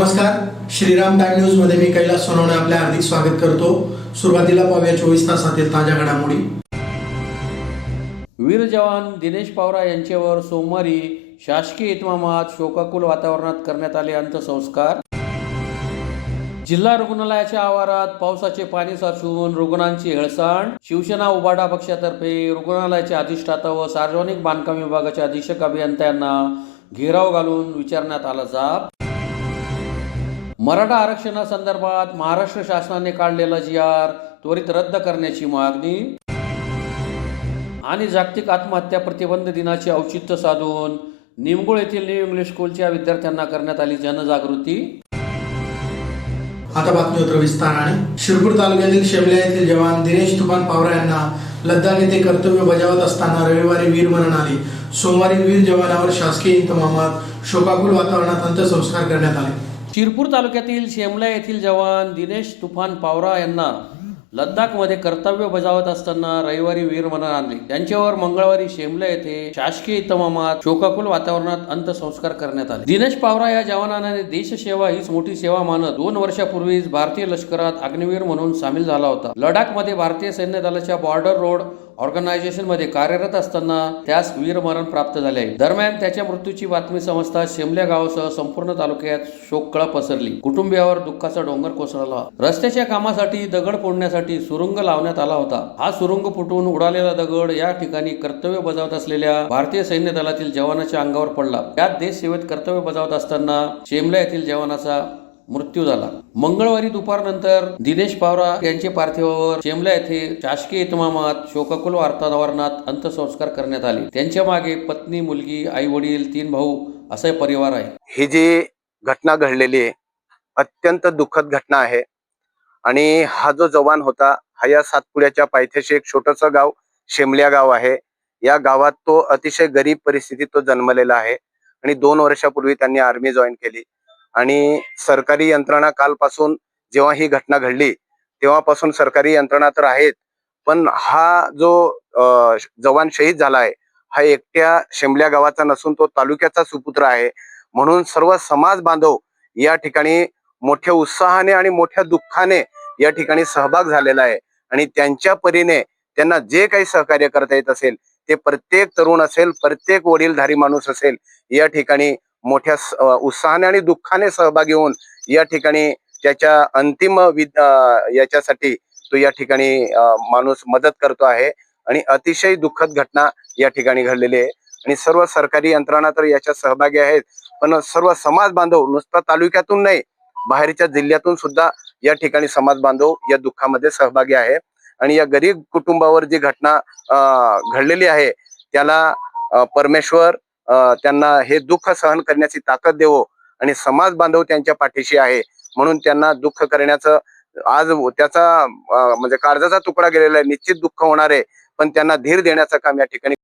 नमस्कार, Shriram time news मध्ये मी कैलास सोनवणे आपले हार्दिक स्वागत करतो। सुरुवातीला पाहूया 24 तासातील ताज्या घडामोडी। वीर जवान दिनेश पावरा यांच्यावर सोमवारी शासकीय इतमामात शोकाकुल वातावरणात करण्यात आले अंत्यसंस्कार। जिल्हा रुग्णालयाच्या आवारात पावसाचे पाणी साचून रुग्णांची हेळसांड। शिवसेना उबाटा पक्षातर्फे रुग्णालयाचे अधिष्ठाता व सार्वजनिक बांधकाम विभागाचे अधीक्षक अभियंता यांना घेराव घालून विचारण्यात आला जाब। मराठा आरक्षणासंदर्भात महाराष्ट्र शासनाने काढलेला जी.आर. त्वरित रद्द करण्याची मागणी। आणि जागतिक आत्महत्या प्रतिबंध दिनाचे औचित्य साधून निमगुळ येथील न्यू इंग्लिश स्कूलच्या विद्यार्थ्यांना करण्यात आली जनजागृती। आता बातमीपत्र विस्ताराने। शिरपूर तालुक्यातील शेमले येथील जवान दिनेश तुफान पावरा यांना लद्दाख येथे कर्तव्य बजावत असताना रविवारी वीरमरण आले। सोमवारी वीर जवानावर शासकीय इतमामात शोकाकुल वातावरणात अंत्यसंस्कार करण्यात आले। शिरपूर तालुक्यातील शेमला येथील जवान दिनेश तुफान पावरा यांना लद्दाखमध्ये कर्तव्य बजावत असताना रविवारी वीरमरण आले। त्यांच्यावर मंगळवारी शेमला येथे शासकीय इतमामात शोकाकुल वातावरणात अंत्यसंस्कार करण्यात आले। दिनेश पावरा या जवानाने देशसेवा हीच मोठी सेवा मानत 2 वर्षापूर्वीच भारतीय लष्करात अग्निवीर म्हणून सामील झाला होता। लडाखमध्ये भारतीय सैन्य दलाच्या बॉर्डर रोड ऑर्गनायझेशन मध्ये कार्यरत असताना त्यास वीरमरण प्राप्त झाले आहे। दरम्यान त्याच्या मृत्यूची बातमी समजता शेमल्या गावासह संपूर्ण तालुक्यात शोककळा पसरली। कुटुंबियावर दुःखाचा डोंगर कोसळला। रस्त्याच्या कामासाठी दगड फोडण्यासाठी सुरुंग लावण्यात आला होता। हा सुरुंग फुटून उडालेला दगड या ठिकाणी कर्तव्य बजावत असलेल्या भारतीय सैन्य दलातील जवानाच्या अंगावर पडला। यात देश सेवेत कर्तव्य बजावत असताना शेमल्या येथील जवानाचा मृत्यू झाला। मंगळवारी दुपारनंतर दिनेश पावरा यांच्या पार्थिवावर शेमला येथे शासकीय इतमामात शोकाकुल वातावरणात अंत्यसंस्कार करण्यात आले। त्यांच्या मागे पत्नी, मुलगी, आई वडील, 3 भाऊ असा परिवार आहे। ही जी घटना घडलेली आहे अत्यंत दुःखद घटना आहे आणि हा जो जवान होता हा या सातपुड्याच्या पायथ्याशी एक छोटंसं गाव शेमल्या गाव आहे। या गावात तो अतिशय गरीब परिस्थितीत तो जन्मलेला आहे आणि 2 वर्षापूर्वी त्यांनी आर्मी जॉईन केली आणि सरकारी यंत्रणा कालपासून जेव्हा ही घटना घडली तेव्हापासून सरकारी यंत्रणा तर आहेत, पण हा जो जवान शहीद झाला आहे हा एकट्या शेमल्या गावाचा नसून तो तालुक्याचा सुपुत्र आहे। म्हणून सर्व समाज बांधव या ठिकाणी मोठ्या उत्साहाने आणि मोठ्या दुःखाने या ठिकाणी सहभाग झालेला आहे आणि त्यांच्या परीने त्यांना जे काही सहकार्य करता येत असेल ते प्रत्येक तरुण असेल, प्रत्येक वडीलधारी माणूस असेल या ठिकाणी मोठ्या उत्साहाने आणि दुःखाने सहभागी होऊन या ठिकाणी त्याच्या अंतिम याच्यासाठी तो या ठिकाणी माणूस मदत करतो आहे आणि अतिशय दुःखद घटना या ठिकाणी घडलेली आहे आणि सर्व सरकारी यंत्रणा तर याच्यात सहभागी आहेत, पण सर्व समाज बांधव नुसता तालुक्यातून नाही बाहेरच्या जिल्ह्यातून सुद्धा या ठिकाणी समाज बांधव या दुःखामध्ये सहभागी आहे आणि या गरीब कुटुंबावर जी घटना घडलेली आहे त्याला परमेश्वर त्यांना हे दुःख सहन करण्याची ताकद देवो आणि समाज बांधव त्यांच्या पाठीशी आहे। म्हणून त्यांना दुःख करण्याचं आज त्याचा म्हणजे काळजाचा तुकडा गेलेला आहे, निश्चित दुःख होणार आहे, पण त्यांना धीर देण्याचं काम या ठिकाणी।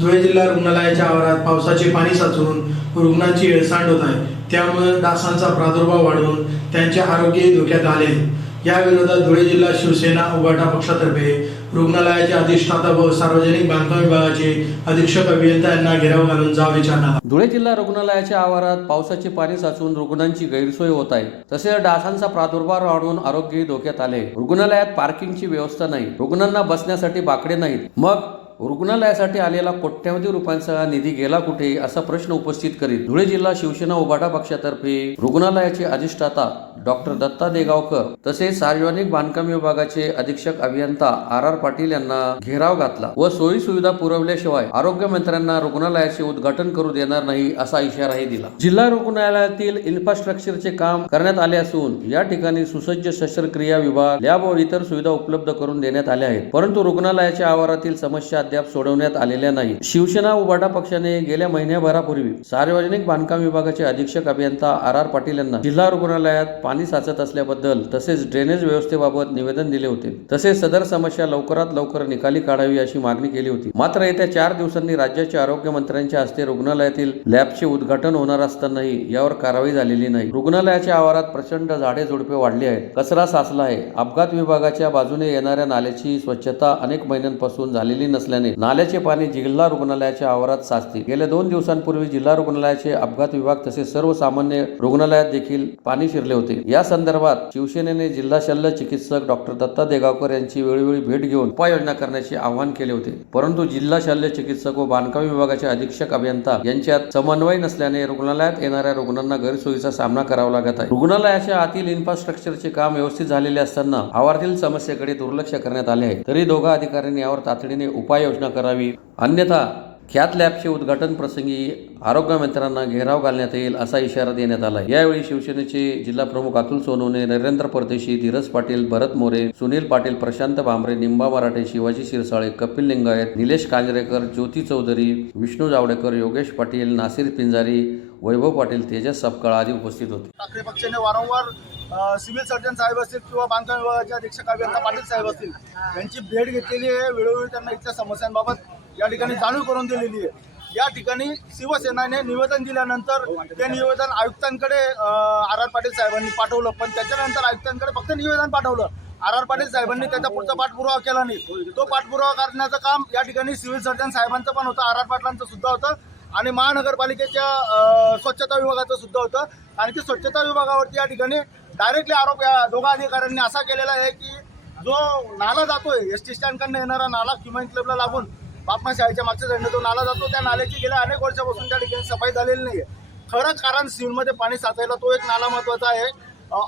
धुळे जिल्हा रुग्णालयाच्या आवारात पावसाचे पाणी साचून रुग्णांची हेळसांड होत आहे। त्यामुळे डासांचा प्रादुर्भाव वाढून त्यांचे आरोग्य धोक्यात आले। या विरोधात धुळे जिल्हा शिवसेना उबाटा पक्षातर्फे रुग्णालयाचे अधिष्ठाता व सार्वजनिक बांधकाम विभागाचे अधीक्षक अभियंता यांना घेराव घालून जाब विचारण्यात आला। धुळे जिल्हा रुग्णालयाच्या आवारात पावसाचे पाणी साचून रुग्णांची गैरसोय होत आहे, तसेच डासांचा प्रादुर्भाव वाढून आरोग्य धोक्यात आले। रुग्णालयात पार्किंगची व्यवस्था नाही, रुग्णांना बसण्यासाठी बाकडे नाहीत। मग रुग्णालयासाठी आलेला कोट्यवधी रुपयांचा निधी गेला कुठे असा प्रश्न उपस्थित करीत धुळे जिल्हा शिवसेना उबाटा पक्षातर्फे रुग्णालयाचे अधिष्ठाता डॉक्टर दत्ता देगावकर तसेच सार्वजनिक बांधकाम विभागाचे अधीक्षक अभियंता आर पाटील यांना घेराव घातला व सोयी सुविधा पुरवल्याशिवाय आरोग्य मंत्र्यांना रुग्णालयाचे उद्घाटन करू देणार नाही असा इशाराही दिला। जिल्हा रुग्णालयातील इन्फ्रास्ट्रक्चरचे काम करण्यात आले असून या ठिकाणी सुसज्ज शस्त्रक्रिया विभाग, लॅब व इतर सुविधा उपलब्ध करून देण्यात आल्या आहेत, परंतु रुग्णालयाच्या आवारातील समस्या अद्याप सोडवण्यात आलेल्या नाही। शिवसेना उबाटा पक्षाने गेल्या महिन्याभरापूर्वी सार्वजनिक बांधकाम विभागाचे अधीक्षक अभियंता आर पाटील यांना जिल्हा रुग्णालयात पाणी साचत असल्याबद्दल तसेच ड्रेनेज व्यवस्थेबाबत निवेदन दिले होते. तसेच सदर समस्या लवकरात लवकर निकाली काढावी अशी मागणी केली होती. मात्र येत्या 4 दिवसांनी राज्याच्या आरोग्यमंत्र्यांच्या हस्ते रुग्णालयातील लॅबचे उद्घाटन होणार असतानाही यावर कारवाई झालेली नाही. रुग्णालयाच्या आवारात प्रचंड झाडे झुडपे वाढली आहेत, कचरा साचला आहे. अपघात विभागाच्या बाजूने येणाऱ्या नाल्याची स्वच्छता अनेक महिन्यांपासून झालेली नसल्याने नाल्याचे पाणी जिल्हा रुग्णालयाच्या आवारात साचते. गेल्या 2 दिवसांपूर्वी जिल्हा रुग्णालयाचे अपघात विभाग तसेच सर्वसामान्य रुग्णालयात देखील पाणी शिरले होते. या संदर्भात शिवसेनेने जिल्हा शल्य चिकित्सक डॉक्टर दत्ता देगावकर यांची वेळोवेळी भेट घेऊन उपाययोजना करण्याचे आवाहन केले होते. परंतु जिल्हा शल्य चिकित्सक व बांधकाम विभागाचे अधीक्षक अभियंता यांच्यात समन्वय नसल्याने रुग्णालयात येणाऱ्या रुग्णांना गैरसोयीचा सामना करावा लागत आहे. रुग्णालयाच्या आतील इन्फ्रास्ट्रक्चरचे काम व्यवस्थित झालेले असताना आवारातील समस्येकडे दुर्लक्ष करण्यात आले आहे. तरी दोघा अधिकाऱ्यांनी यावर तातडीने उपाययोजना करावी, अन्यथा ख्यात लॅबचे उद्घाटन प्रसंगी आरोग्यमंत्र्यांना घेराव घालण्यात येईल असा इशारा देण्यात आला. यावेळी शिवसेनेचे जिल्हा प्रमुख अतुल सोनवणे, नरेंद्र परदेशी, धीरज पाटील, भरत मोरे, सुनील पाटील, प्रशांत भांबरे, निंबा मराठे, शिवाजी शिरसाळे, कपिल लिंगायत, निलेश कांजरेकर, ज्योती चौधरी, विष्णू जावडेकर, योगेश पाटील, नासिर पिंजारी, वैभव पाटील, तेजस सपकाळ आदी उपस्थित होते. ठाकरे पक्षाने वारंवार सिव्हिल सर्जन साहेब असतील किंवा बांधकाम विभागाचे अधीक्षक अभियंता पाटील साहेब असतील यांची भेट घेतलेली आहे. वेळोवेळी त्यांना इथल्या समस्यांबाबत या ठिकाणी जाणीव करून दिलेली आहे. या ठिकाणी शिवसेनेने निवेदन दिल्यानंतर ते निवेदन आयुक्तांकडे आर पाटील साहेबांनी पाठवलं, पण त्याच्यानंतर आयुक्तांकडे फक्त निवेदन पाठवलं. आर पाटील साहेबांनी त्याचा पुढचा पाठपुरावा केला नाही. तो पाठपुरावा करण्याचं काम या ठिकाणी सिव्हिल सर्जन साहेबांचं पण होतं, आर पाटलांचं सुद्धा होतं आणि महानगरपालिकेच्या स्वच्छता विभागाचं सुद्धा होतं. आणि ती स्वच्छता विभागावरती या ठिकाणी डायरेक्टली आरोप या दोघा अधिकाऱ्यांनी असा केलेला आहे की जो नाला जातोय एस टी स्टँडकडनं येणारा नाला क्युमाइन क्लबला लागून बापमा शाळेच्या मागच्या साईडने जो नाला जातो त्या नाल्याची गेल्या अनेक वर्षापासून त्या ठिकाणी सफाई झालेली नाही आहे. खरं कारण सिव्हिलमध्ये पाणी साचायला तो एक नाला महत्त्वाचा आहे.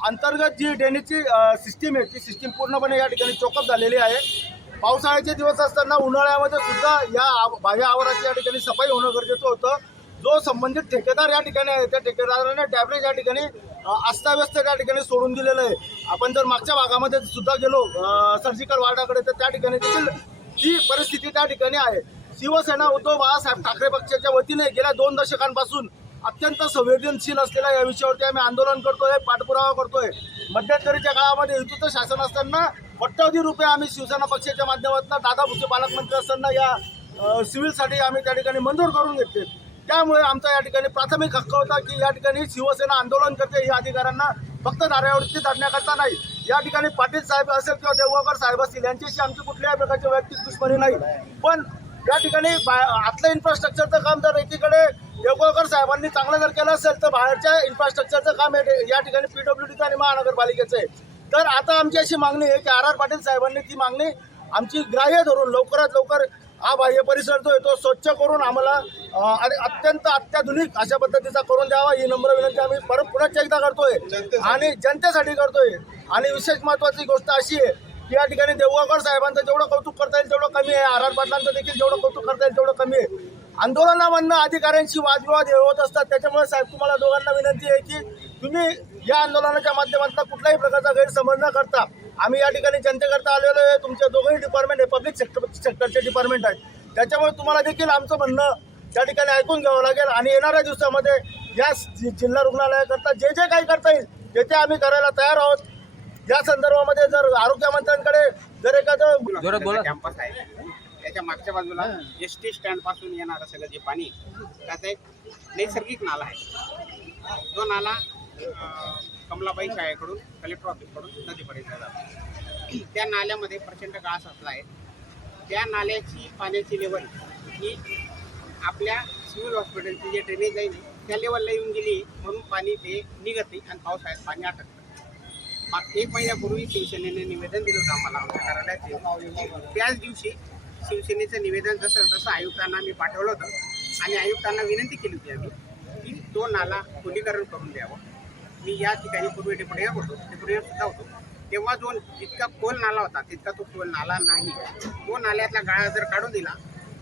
अंतर्गत जी ड्रेनेजची सिस्टीम आहे ती सिस्टीम पूर्णपणे या ठिकाणी चोकअप झालेली आहे. पावसाळ्याचे दिवस असताना उन्हाळ्यामध्ये सुद्धा या बाह्य आवाराची या ठिकाणी सफाई होणं गरजेचं होतं. जो संबंधित ठेकेदार या ठिकाणी आहे त्या ठेकेदाराने डॅब्रेज या ठिकाणी अस्ताव्यस्त त्या ठिकाणी सोडून दिलेलं आहे. आपण जर मागच्या भागामध्ये सुद्धा गेलो सर्जिकल वार्डाकडे तर त्या ठिकाणी देखील ही परिस्थिती त्या ठिकाणी आहे. शिवसेना उद्धव बाळासाहेब ठाकरे पक्षाच्या वतीने गेल्या 2 दशकांपासून अत्यंत संवेदनशील असलेल्या या विषयावरती आम्ही आंदोलन करतोय, पाठपुरावा करतोय. मध्यंतरीच्या काळामध्ये युतीचं शासन असताना कोट्यवधी रुपये आम्ही शिवसेना पक्षाच्या माध्यमातून दादा भुसे पालकमंत्री असताना या सिव्हिलसाठी आम्ही त्या ठिकाणी मंजूर करून घेतले. त्यामुळे आमचा या ठिकाणी प्राथमिक हक्क होता की या ठिकाणी शिवसेना आंदोलन करते या अधिकाऱ्यांना फक्त धाऱ्यावरती धरण्याकरता नाही. या ठिकाणी पाटील साहेब असेल किंवा देवगावकर साहेब असतील यांच्याशी आमची कुठल्याही प्रकारची वैयक्तिक दुश्मनी नाही. पण या ठिकाणी आतलं इन्फ्रास्ट्रक्चरचं काम जर एकीकडे देवगावकर साहेबांनी चांगलं जर केलं असेल तर बाहेरच्या इन्फ्रास्ट्रक्चरचं काम या ठिकाणी PWDचं आणि महानगरपालिकेचं आहे. तर आता आमची अशी मागणी आहे की आर पाटील साहेबांनी ती मागणी आमची ग्राह्य धरून लवकरात लवकर हा बाह्य परिसर जो आहे तो स्वच्छ करून आम्हाला अत्यंत अत्याधुनिक अशा पद्धतीचा करून द्यावा ही नम्र विनंती आम्ही पुन्हा एकदा करतोय आणि जनतेसाठी करतोय. आणि विशेष महत्त्वाची गोष्ट अशी आहे की या ठिकाणी देवगावकर साहेबांचं जेवढं कौतुक करता येईल तेवढं कमी आहे, आर पाटलांचं देखील जेवढं कौतुक करता येईल तेवढं कमी आहे. आंदोलनामधनं अधिकाऱ्यांशी वादविवाद होत असतात. त्याच्यामुळे साहेब तुम्हाला दोघांना विनंती आहे की तुम्ही या आंदोलनाच्या माध्यमातून कुठल्याही प्रकारचा गैरसमज न करता आम्ही या ठिकाणी जनतेकरता आलेलो आहे. तुमच्या दोघंही डिपार्टमेंट हे पब्लिक सेक्टरचे डिपार्टमेंट आहेत. त्याच्यामुळे तुम्हाला देखील आमचं म्हणणं त्या ठिकाणी ऐकून घ्यावं लागेल आणि येणाऱ्या दिवसामध्ये या जिल्हा रुग्णालयाकरता जे जे काही करता येईल ते आम्ही करायला तयार आहोत. या संदर्भामध्ये जर आरोग्यमंत्र्यांकडे जर एखादं कॅम्पस आहे त्याच्या मागच्या बाजूला ST स्टँड पासून येणारं सगळं जे पाणी त्याचा एक नैसर्गिक नाला आहे. तो नाला कमलाबाई शाळेकडून कलेक्टर ऑफिसकडून नदीपर्यंत जातो. त्या नाल्यामध्ये प्रचंड गाळ साचला आहे. त्या नाल्याची पाण्याची लेवल ही आपल्या सिव्हिल हॉस्पिटलची जे ड्रेनेज आहे त्या लेवलला येऊन गेली म्हणून पाणी ते निघत नाही आणि पावसाळ्यात पाणी अटकतं. मग 1 महिन्यापूर्वी शिवसेनेने निवेदन दिलं होतं आम्हाला आमच्या कार्यालयाचे. त्याच दिवशी शिवसेनेचं निवेदन जसं आयुक्तांना आम्ही पाठवलं होतं आणि आयुक्तांना विनंती केली होती आम्ही की तो नाला खोलीकरण करून द्यावं. मी या ठिकाणी पूर्वी डेप्युटी सुद्धा होतो तेव्हा जो जितका खोल नाला होता तितका तो खोल नाला नाही. तो नाल्यातला गाळा जर काढून दिला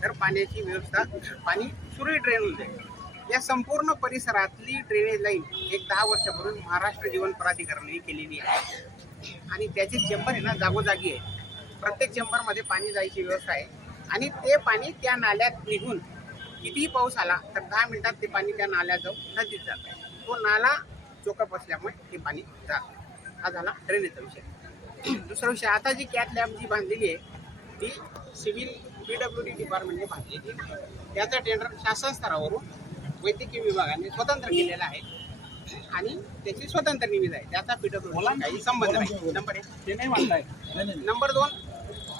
तर पाण्याची व्यवस्था पाणी सुरळीत ड्रेन होऊन जाईल. या संपूर्ण परिसरातली ड्रेनेज लाईन एक 10 वर्षापूर्वी महाराष्ट्र जीवन प्राधिकरणाने केलेली आहे आणि त्याचे चेंबर आहे ना जागोजागी आहे. प्रत्येक चेंबरमध्ये पाणी जायची व्यवस्था आहे आणि ते पाणी त्या नाल्यात निघून कितीही पाऊस आला तर 10 मिनिटात ते पाणी त्या नाल्यात जाऊन नदीत जात आहे. तो नाला चोकअप असल्यामुळे हे पाणी जात. हा झाला ड्रेनेजचा विषय. दुसरा विषय, आता जी कॅट लॅब जी बांधलेली आहे ती सिव्हिल PWD डिपार्टमेंटने बांधलेली नाही. त्याचा टेंडर शासन स्तरावरून वैद्यकीय विभागाने स्वतंत्र केलेला आहे आणि त्याची स्वतंत्र निविदा आहे. त्याचा PWD काही संबंध नाही. नंबर 1 ते नाही मानताय. नंबर 2,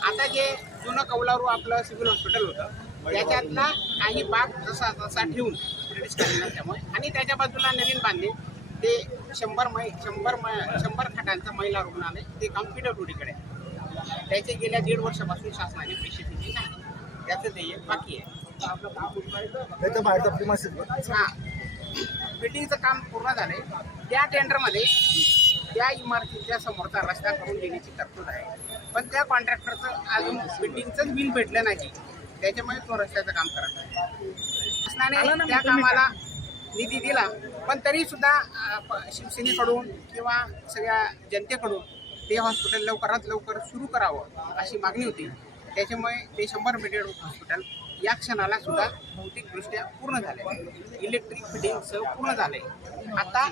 आता जे जुनं कौलारू आपलं सिव्हिल हॉस्पिटल होतं त्याच्यातला काही भाग जसा तसा ठेवून ब्रिटिश कालीन असल्यामुळे आणि त्याच्या बाजूला नवीन बांधले ते 100 खाटांचं महिला रुग्णालय, ते काम PWDकडे आहे. त्याचे गेल्या 1.5 वर्षापासून शासनाने पैसे दिले नाही. त्याचं देय बाकी आहे. त्याच्या बाहेरचा प्रिमायसिस हां, फिटिंगचं काम पूर्ण झालंय. त्या टेंडरमध्ये त्या इमारतीच्या समोरचा रस्ता करून देण्याची तरतूद आहे, पण त्या कॉन्ट्रॅक्टरचं अजून फिटिंगचंच बिल भेटलं नाही. त्याच्यामुळे तो रस्त्याचं काम करत आहे. शासनाने त्या कामाला निधी दिला, पण तरीसुद्धा शिवसेनेकडून किंवा सगळ्या जनतेकडून ते हॉस्पिटल लवकरात लवकर सुरू करावं अशी मागणी होती. त्याच्यामुळे ते 100 बेडेड हॉस्पिटल या क्षणाला सुद्धा भौतिकदृष्ट्या पूर्ण झाले, इलेक्ट्रिक फिटिंगसह पूर्ण झाले. आता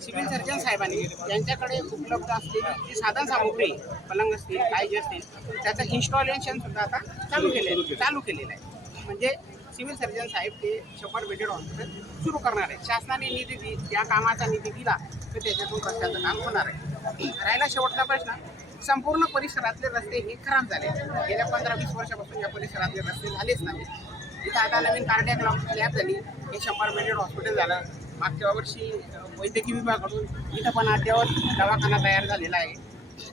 सिव्हिल सर्जन साहेबांनी त्यांच्याकडे उपलब्ध असलेली जी साधन सामुग्री, पलंग असतील, काय जे असतील, त्याचं इन्स्टॉलेशन सुद्धा आता चालू केलेलं आहे. म्हणजे सिव्हिल सर्जन साहेब ते 100 बेडेड हॉस्पिटल सुरू करणार आहे. शासनाने निधी त्या कामाचा निधी दिला तर त्याच्यातून रस्त्याचं काम होणार आहे. राहिला शेवटचा प्रश्न, संपूर्ण परिसरातले रस्ते हे खराब झाले. गेल्या 15-20 वर्षापासून या परिसरातले रस्ते झालेच नाही. इथं आता नवीन कार्डियाक लॅब झाली, हे 100 बेडेड हॉस्पिटल झालं. मागच्या वर्षी वैद्यकीय विभागाकडून इथं पण अद्यावत दवाखाना तयार झालेला आहे.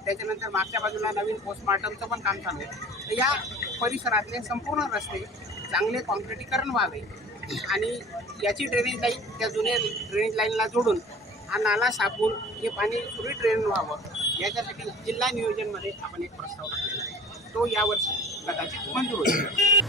त्याच्यानंतर मागच्या बाजूला नवीन पोस्टमार्टमचं पण काम चालू आहे. तर या परिसरातले संपूर्ण रस्ते चांगले कॉन्क्रिटीकरण व्हावे आणि याची ड्रेनेज लाईन त्या जुन्या ड्रेनेज लाईनला जोडून हा नाला साफून हे पाणी सुरळीत ड्रेन व्हावं याच्यासाठी जिल्हा नियोजनमध्ये आपण एक प्रस्ताव टाकलेला आहे. तो यावर्षी कदाचित मंजूर होईल.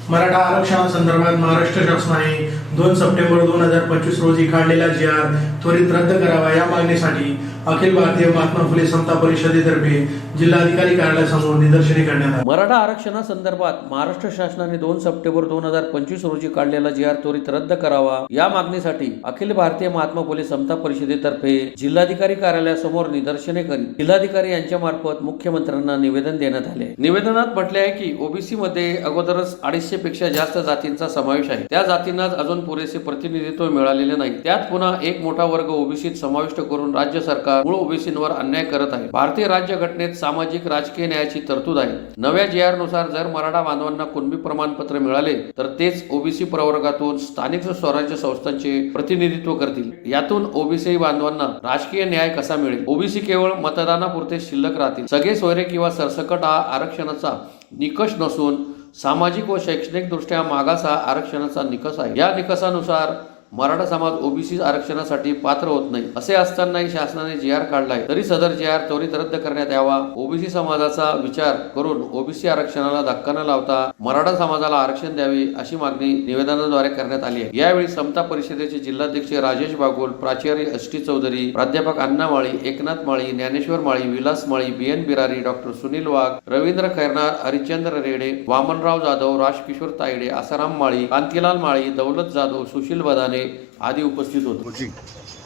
मराठा आरक्षणासंदर्भात महाराष्ट्र शासनाने 2 सप्टेंबर 2025 रोजी काढलेला GR त्वरित रद्द करावा या मागणीसाठी अखिल भारतीय महात्मा फुले समता परिषदेतर्फे जिल्हाधिकारी कार्यालयासमोर निदर्शने करण्यात आली. मराठा आरक्षणासंदर्भात महाराष्ट्र शासनाने 2 सप्टेंबर 2025 रोजी काढलेला GR त्वरित रद्द करावा या मागणीसाठी अखिल भारतीय महात्मा फुले समता परिषदेतर्फे जिल्हाधिकारी कार्यालयासमोर निदर्शने करीत जिल्हाधिकारी यांच्या मार्फत मुख्यमंत्र्यांना निवेदन देण्यात आले. निवेदनात म्हटले आहे की ओबीसी मध्ये अगोदरच 250 पेक्षा जास्त जातींचा समावेश आहे. त्या जातींनाच अजून पुरेसे प्रतिनिधित्व मिळालेले नाही. त्यात पुन्हा एक मोठा वर्ग ओबीसीत समाविष्ट करून राज्य सरकार मूळ ओबीसींवर अन्याय करत आहे. भारतीय राज्यघटनेत सामाजिक राजकीय न्यायाची तरतूद आहे. नव्या GR नुसार जर मराठा बांधवांना कुणबी प्रमाणपत्र मिळाले तर तेच ओबीसी प्रवर्गातून स्थानिक स्वराज्य संस्थांचे प्रतिनिधित्व करतील. यातून ओबीसी बांधवांना राजकीय न्याय कसा मिळेल? ओबीसी केवळ मतदानापुरते शिल्लक राहतील. सगळे सोयरे किंवा सरसकट हा आरक्षणाचा निकष नसून सामाजिक व शैक्षणिक दृष्ट्या मागास हा आरक्षणाचा निकष आहे. या निकषानुसार मराठा समाज ओबीसी आरक्षणासाठी पात्र होत नाही. असे असतानाही शासनाने GR काढलाय, तरी सदर GR त्वरित रद्द करण्यात यावा. ओबीसी समाजाचा विचार करून ओबीसी आरक्षणाला धक्का न लावता मराठा समाजाला आरक्षण द्यावे अशी मागणी निवेदनाद्वारे करण्यात आली आहे. यावेळी समता परिषदेचे जिल्हाध्यक्ष राजेश बागुल, प्राचार्य ST चौधरी, प्राध्यापक अण्णा माळी, एकनाथ माळी, ज्ञानेश्वर माळी, विलास माळी, BN बिरारी, डॉक्टर सुनील वाघ, रवींद्र खैरनार, हरिश्चंद्र रेडे, वामनराव जाधव, राजकिशोर तायडे, आसाराम माळी, कांतीलाल माळी, दौलत जाधव, सुशील बदाने आदी उपस्थित होते.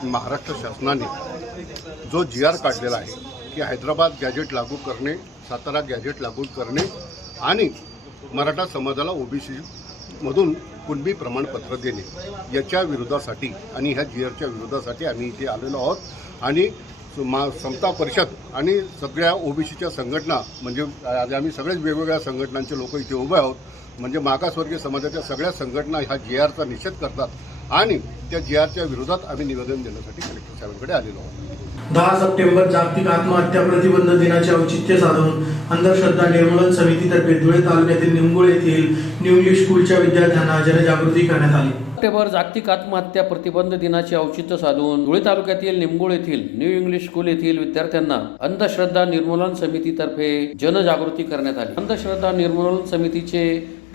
महाराष्ट्र शासनाने जो GR काढलेला आहे की हैदराबाद गॅजेट लागू करणे, सातारा गॅजेट लागू करणे आणि मराठा समाजाला ओबीसी मधून कुणबी प्रमाणपत्र देणे याच्या विरोधासाठी आणि ह्या GRच्या विरोधासाठी आम्ही इथे आलेलो आहोत. आणि समता परिषद आणि सगळ्या ओबीसीच्या संघटना म्हणजे आम्ही सगळेच वेगवेगळ्या संघटनांचे लोक इथे उभे आहोत. म्हणजे मागासवर्गीय समाजाच्या सगळ्या संघटना ह्या GRचा निषेध करतात आणि त्या GRच्या विरोधात आम्ही निवेदन देण्यासाठी कलेक्टर साहेबांकडे आलेलो आहोत. 10 सप्टेंबर जागतिक आत्महत्या प्रतिबंध दिनाचे औचित्य साधून अंधश्रद्धा निर्मूलन समितीतर्फे धुळे तालुक्यातील निमगुळ येथील न्यू इंग्लिश स्कूलच्या विद्यार्थ्यांना जनजागृती करण्यात आली. सप्टेंबर जागतिक आत्महत्या प्रतिबंध दिनाचे औचित्य साधून धुळे तालुक्यातील निमगुळ येथील न्यू इंग्लिश स्कूल येथील विद्यार्थ्यांना अंधश्रद्धा निर्मूलन समितीतर्फे जनजागृती करण्यात आली. अंधश्रद्धा निर्मूलन समितीचे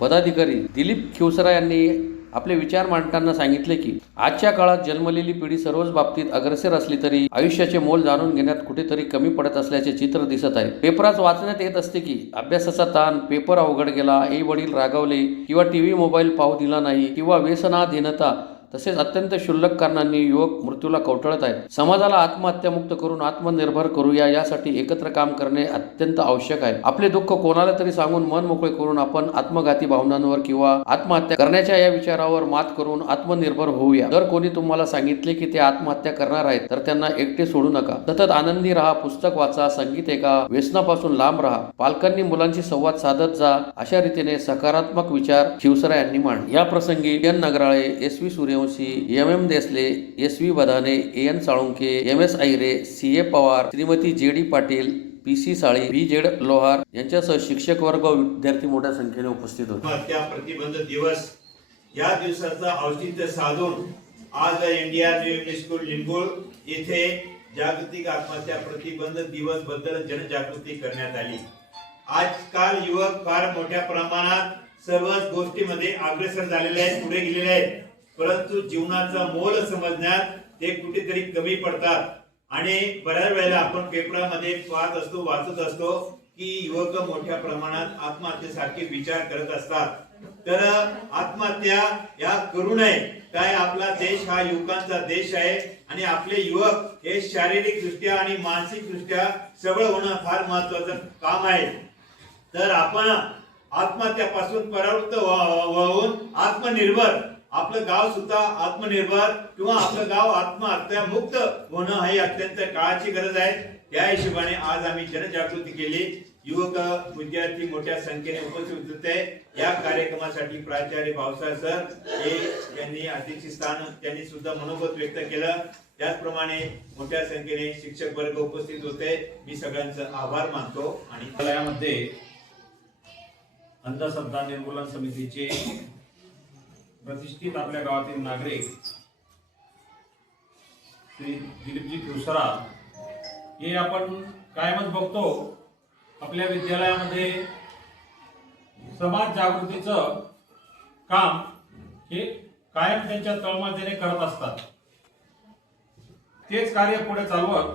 पदाधिकारी दिलीप खिवसरा यांनी आपले विचार मांडताना सांगितले की आजच्या काळात जन्मलेली पिढी सर्वच बाबतीत अग्रेसर असली तरी आयुष्याचे मोल जाणून घेण्यात कुठेतरी कमी पडत असल्याचे चित्र दिसत आहे. पेपरात वाचण्यात येत असते की अभ्यासाचा ताण, पेपर अवघड गेला, आई वडील रागावले किंवा TV मोबाईल पाहू दिला नाही किंवा व्यसनाधीनता तसेच अत्यंत क्षुल्लक कारणांनी युवक मृत्यूला कवटाळत आहेत. समाजाला आत्महत्यामुक्त करून आत्मनिर्भर करूया, यासाठी एकत्र काम करणे अत्यंत आवश्यक आहे. आपले दुःख कोणाला तरी सांगून मन मोकळे करून आपण आत्मघाती भावनांवर किंवा आत्महत्या करण्याच्या या विचारावर मात करून आत्मनिर्भर होऊया. जर कोणी तुम्हाला सांगितले की ते आत्महत्या करणार आहेत तर त्यांना एकटे सोडू नका. सतत आनंदी राहा, पुस्तक वाचा, संगीत ऐका, व्यसनापासून लांब राहा. पालकांनी मुलांशी संवाद साधत जा. अशा रीतीने सकारात्मक विचार शिवसरा यांनी मांडले. या प्रसंगी N Nagarale, S V Suryavanshi, M Desale, S V Badhane, N Salunke, M S Ayre, C A Pawar, Shrimati J D Patil, PC Sali, VZ Lohar यांच्यासह शिक्षक वर्ग व विद्यार्थी मोठ्या संख्येने उपस्थित होते. आत्महत्या प्रतिबंध दिवस या दिवसाचं औचित्य साधून आज इंडिया न्यू इंग्लिश स्कूल लिंबूळ येथे जागतिक आत्महत्या प्रतिबंध दिवस बद्दल जनजागृती करण्यात आली. आजकाल युवक फार मोठ्या प्रमाणात सर्वच गोष्टीमध्ये अग्रेसर झालेले आहेत, पुढे गेलेले आहेत, परंतु जीवनाचा मोल समजण्यात ते कुठेतरी कमी पडतात. आणि बऱ्याच वेळेला आपण पेपरामध्ये पाहत असतो, वाचत असतो की युवक मोठ्या प्रमाणात आत्महत्येसारखे विचार करत असतात. तर आत्महत्या या करू नये. काय आपला देश हा युवकांचा देश आहे आणि आपले युवक हे शारीरिक दृष्ट्या आणि मानसिक दृष्ट्या सबळ होणं फार महत्वाचं काम आहे. तर आपण आत्महत्यापासून परावृत्त होऊन आत्मनिर्भर, आपलं गाव सुद्धा आत्मनिर्भर किंवा आपलं गाव आत्महत्या मुक्त होणं ही अत्यंत काळाची गरज आहे. त्या हिशोबाने आज आम्ही जनजागृती केली. युवक विद्यार्थी मोठ्या संख्येने उपस्थित होते. या कार्यक्रमासाठी प्राचार्य भाऊसाहेब सर हे यांनी अध्यक्षस्थान त्यांनी सुद्धा मनोगत व्यक्त केलं. त्याचप्रमाणे मोठ्या संख्येने शिक्षक वर्ग उपस्थित होते. मी सगळ्यांचा आभार मानतो. आणि विद्यालयामध्ये अंधश्रद्धा निर्मूलन समितीचे प्रतिष्ठित आपल्या गावातील नागरिक श्री दिलीपजी ठुसरा हे आपण कायमच बघतो आपल्या विद्यालयामध्ये समाज जागृतीचं काम हे कायम त्यांच्या तळमळीने करत असतात. तेच कार्य पुढे चालवत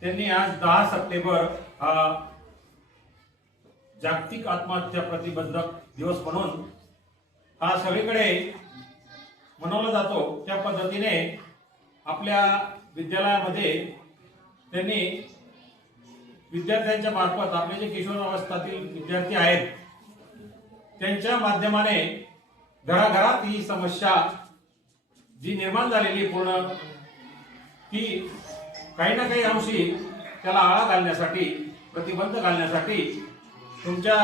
त्यांनी आज 10 सप्टेंबर हा जागतिक आत्महत्या प्रतिबंधक दिवस म्हणून हा सगळीकडे मनवला जातो. त्या पद्धतीने आपल्या विद्यालयामध्ये त्यांनी विद्यार्थ्यांच्या मार्फत आपले जे किशोरावस्थातील विद्यार्थी आहेत त्यांच्या माध्यमाने घराघरात ही समस्या जी निर्माण झालेली पूर्ण ती काही ना काही अंशी त्याला आळा घालण्यासाठी, प्रतिबंध घालण्यासाठी, तुमच्या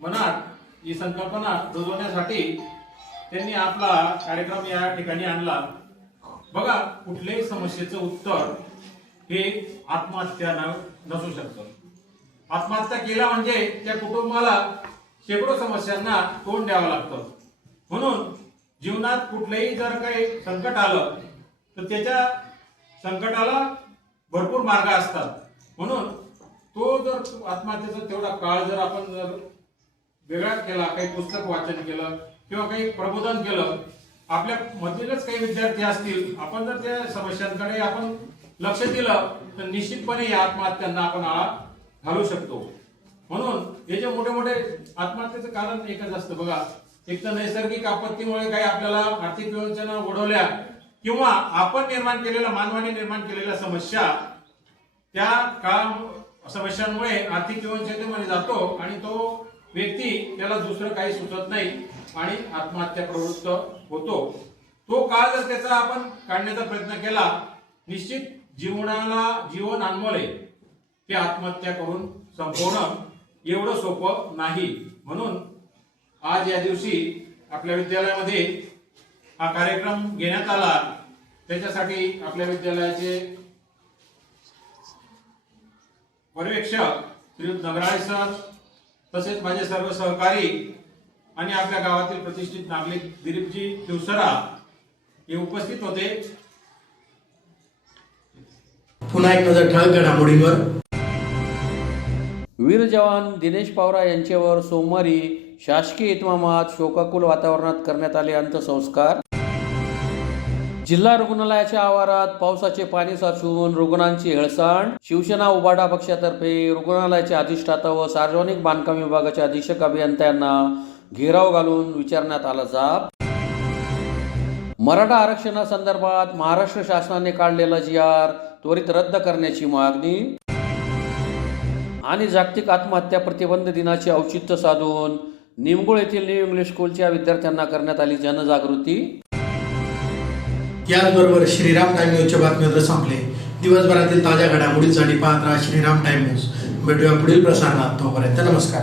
मनात ही संकल्पना रुजवण्यासाठी त्यांनी आपला कार्यक्रम या ठिकाणी आणला. बघा, कुठल्याही समस्येचं उत्तर हे आत्महत्या नसू शकतं. आत्महत्या केला म्हणजे त्या कुटुंबाला शेकडो समस्यांना तोंड द्यावं लागतं. म्हणून जीवनात कुठलंही जर काही संकट आलं तर त्याच्या संकटाला भरपूर मार्ग असतात. म्हणून तो जर आत्महत्येचा तेवढा काळ जर आपण जर वेगळा केला, काही पुस्तक वाचन केलं किंवा काही प्रबोधन केलं, आपल्या मधीलच काही विद्यार्थी असतील, आपण जर त्या समस्यांकडे आपण लक्ष दिलं तर निश्चितपणे या आत्महत्यांना आपण आळा घालू शकतो. म्हणून हे जे मोठे मोठे आत्महत्येचं कारण एकच असतं बघा. एक तर नैसर्गिक आपत्तीमुळे काही आपल्याला आर्थिक व्यवस्थेनं ओढवल्या किंवा आपण निर्माण केलेल्या, मानवाने निर्माण केलेल्या समस्या, त्या समस्यांमुळे आर्थिक विवंचनेमध्ये जातो आणि तो व्यक्ती त्याला दुसरं काही सुचत नाही आणि आत्महत्या प्रवृत्त होतो. तो काळ जर त्याचा आपण काढण्याचा प्रयत्न केला, निश्चित जीवन अनमोल आहे. ते आत्महत्या करून संपवणं एवढं सोपं नाही. म्हणून आज या दिवशी आपल्या विद्यालयामध्ये हा कार्यक्रम घेण्यात आला. त्याच्यासाठी आपल्या विद्यालयाचे पर्यवेक्षक श्री नगराळे सर, तसेच माझे सर्व सहकारी आणि आपल्या गावातील प्रतिष्ठित नागरिक दिलीपजी ठुसरा हे उपस्थित होते. पुन्हा एक नजर ठळक घडामोडींवर. वीर जवान दिनेश पवार यांच्यावर सोमवारी शासकीय इतमामात शोकाकुल वातावरणात करण्यात आले अंत्यसंस्कार. जिल्हा रुग्णालयाच्या आवारात पावसाचे पाणी साचून रुग्णांची हेळसांड. शिवसेना उभाटा पक्षातर्फे रुग्णालयाचे अधिष्ठाता व सार्वजनिक बांधकाम विभागाचे अधीक्षक अभियंता यांना घेराव घालून विचारण्यात आला जाब. मराठा आरक्षणासंदर्भात महाराष्ट्र शासनाने काढलेला GR त्वरित रद्द करण्याची मागणी. आणि जागतिक आत्महत्या प्रतिबंध दिनाचे औचित्य साधून निमगुळ येथील न्यू इंग्लिश स्कूलच्या विद्यार्थ्यांना करण्यात आली जनजागृती. याचबरोबर श्रीराम टाइम न्यूजच्या बातम्या संपले. दिवसभरातील ताज्या घडामोडींसाठी पाहत राहा श्रीराम टाइम न्यूज. भेटूया पुढील प्रसारणात. तोपर्यंत नमस्कार.